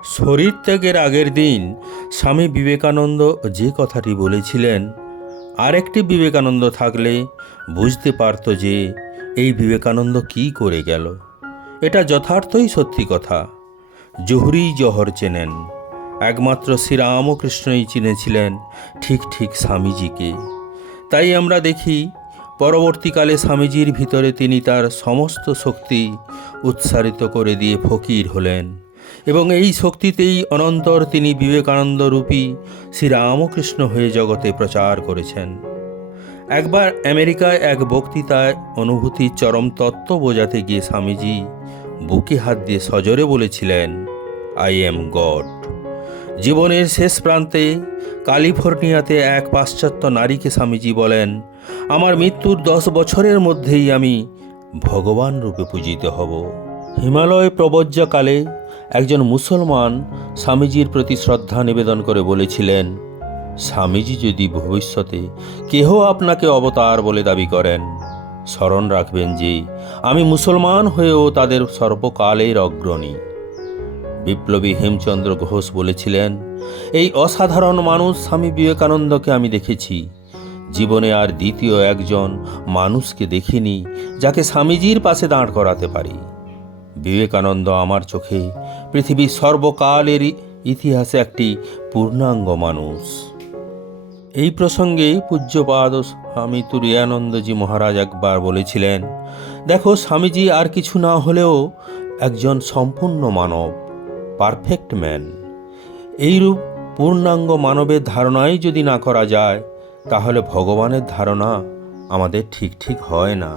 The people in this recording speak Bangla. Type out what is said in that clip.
শরীর ত্যাগের আগের দিন স্বামী বিবেকানন্দ যে কথাটি বলেছিলেন, আরেকটি বিবেকানন্দ থাকলে বুঝতে পারত যে এই বিবেকানন্দ কি করে গেল। এটা যথার্থই সত্যি কথা। জহুরি জহর চেনেন, একমাত্র শ্রীরামকৃষ্ণই চিনেছিলেন ঠিক ঠিক স্বামীজিকে। তাই আমরা দেখি পরবর্তীকালে স্বামীজির ভিতরে তিনি তার সমস্ত শক্তি উৎসারিত করে দিয়ে ফকির হলেন, এবং এই শক্তিতেই অনন্তর তিনি বিবেকানন্দ রূপী শ্রীরামকৃষ্ণ হয়ে জগতে প্রচার করেছেন। একবার আমেরিকায় এক বক্তৃতায় অনুভূতির চরম তত্ত্ব বোঝাতে গিয়ে স্বামীজি বুকে হাত দিয়ে সজোরে বলেছিলেন, আই এম গড। জীবনের শেষ প্রান্তে ক্যালিফোর্নিয়াতে এক পাশ্চাত্য নারীকে স্বামীজি বলেন, আমার মৃত্যুর 10 বছরের মধ্যেই আমি ভগবান রূপে পূজিত হব। হিমালয় প্রব্রজকালে একজন মুসলমান স্বামীজির প্রতি শ্রদ্ধা নিবেদন করে বলেছিলেন, স্বামীজি যদি ভবিষ্যতে কেহ আপনাকে অবতার বলে দাবি করেন, স্মরণ রাখবেন যে আমি মুসলমান হয়েও তাদের সর্বকালের অগ্রণী। বিপ্লবী হেমচন্দ্র ঘোষ বলেছিলেন, এই অসাধারণ মানুষ স্বামী বিবেকানন্দকে আমি দেখেছি। জীবনে আর দ্বিতীয় একজন মানুষকে দেখিনি যাকে স্বামীজির পাশে দাঁড় করাতে পারি। বিবেকানন্দ আমার চোখে পৃথিবীর সর্বকালের ইতিহাসে একটি পূর্ণাঙ্গ মানুষ। এই প্রসঙ্গে পূজ্যপাদ স্বামী তুরীয়ানন্দজি মহারাজ একবার বলেছিলেন, দেখো, স্বামীজি আর কিছু না হলেও একজন সম্পূর্ণ মানব, পারফেক্ট ম্যান। এইরূপ পূর্ণাঙ্গ মানবের ধারণাই যদি না করা যায়, তাহলে ভগবানের ধারণা আমাদের ঠিক ঠিক হয় না।